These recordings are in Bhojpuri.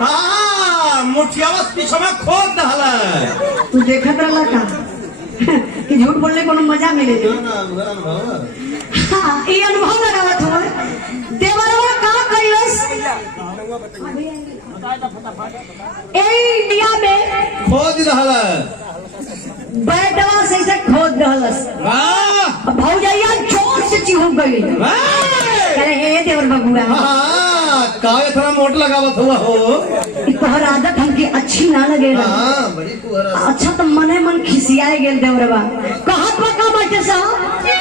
हाँ मुठियावस पीछे में खोद दहला तू देखत रहला का कि झूठ बोलने को मजा मिले हाँ ये अनुभव लगावत हो देवरवा का कइलस इंडिया में खोद दहला बैठवा से खोद दहलस वाह भौजैया जोर से चिहुक गई अरे हे देवर बबुआ हाँ कावे थोड़ा मोट लगावत हुआ हो तोहर आदत हमके अच्छी ना लगे हाँ बड़ी तुहरा अच्छा तो मने मन खिसियाए गेल देवरवा कहत बा का बाटे साहब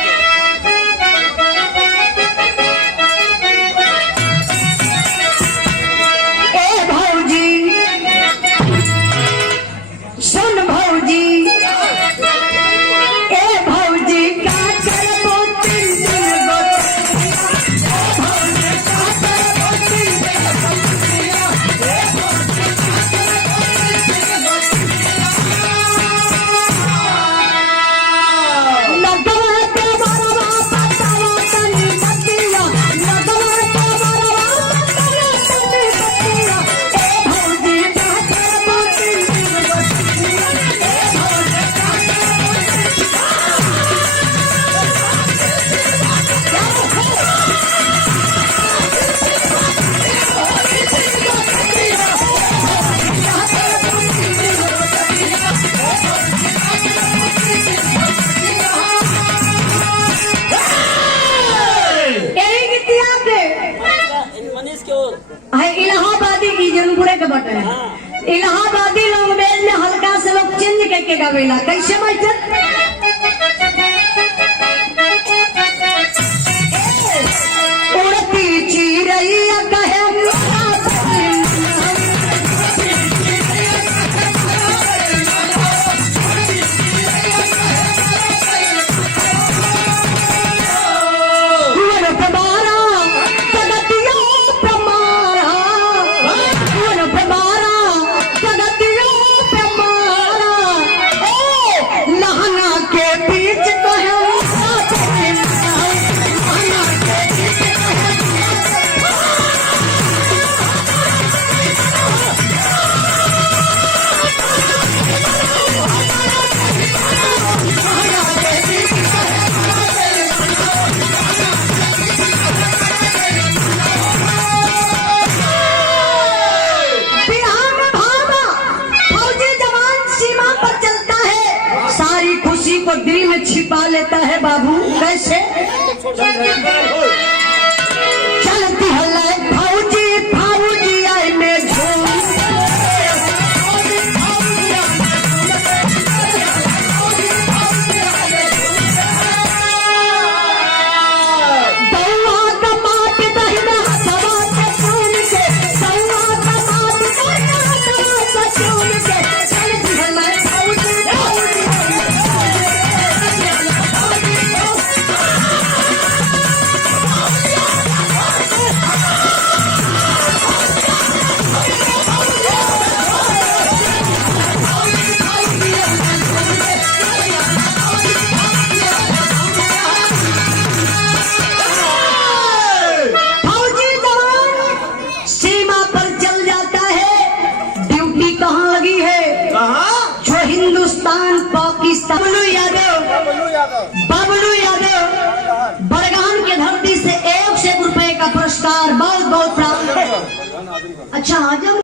इलाहाबादी की जनपुरे के बटे इलाहाबादी लैंग्वेज में हल्का से लोग चेंज करके गावेला कैसे बैठे उड़ती चिड़ैया कहे को दिल में छिपा लेता है बाबू कैसे चलती है फौजी फौजी आई में बबलू यादव बरगान के धरती से 1 रुपए का पुरस्कार बहुत बहुत प्राप्त है। अच्छा आज